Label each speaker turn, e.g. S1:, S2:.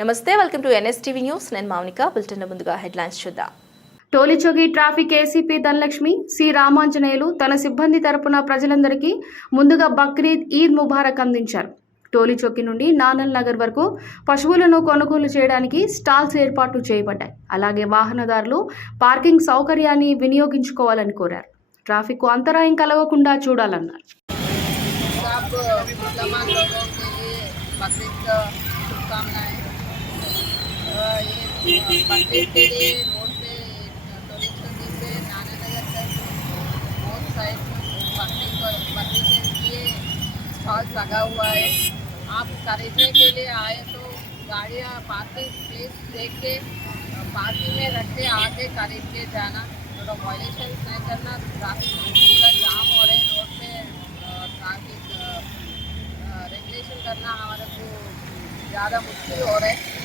S1: నమస్తే welcome to NSTV news నేను Mounika bulletin ముందుగా హెడ్లైన్స్ చూద్దాం
S2: Tolichowki traffic ACP Dhanalakshmi C Ramanjaneyulu తన సిబ్బంది తరపున ప్రజలందరికీ ముందుగా బక్రీద్ ఈద్ ముబారక్ అందించారు టోలిచొక్కి నుండి నానల్ నగర్ వరకు పశువులను కొనుగోలు చేయడానికి స్టాల్స్ ఏర్పాటు చేయబడ్డాయి అలాగే వాహనదారులు పార్కింగ్ సౌకర్యాన్ని వినియోగించుకోవాలని కోరారు ట్రాఫిక్ అంతరాయం కలగకుండా చూడాలన్నారు
S3: सब मुसलमान लोगों के लिए बकरीद का शुभकामनाएं अ, लगा हुआ है आप खरीदने के लिए आए तो गाड़ियाँ पार्किंग प्लेस देख के पार्किंग में रख के आके खरीद के जाना थोड़ा वायलेशन नहीं करना ट्रैफ़िक जाम हो रहे रोड पे ट्रैफ़िक रेगुलेशन करना हमारे को ज़्यादा मुश्किल हो रहा है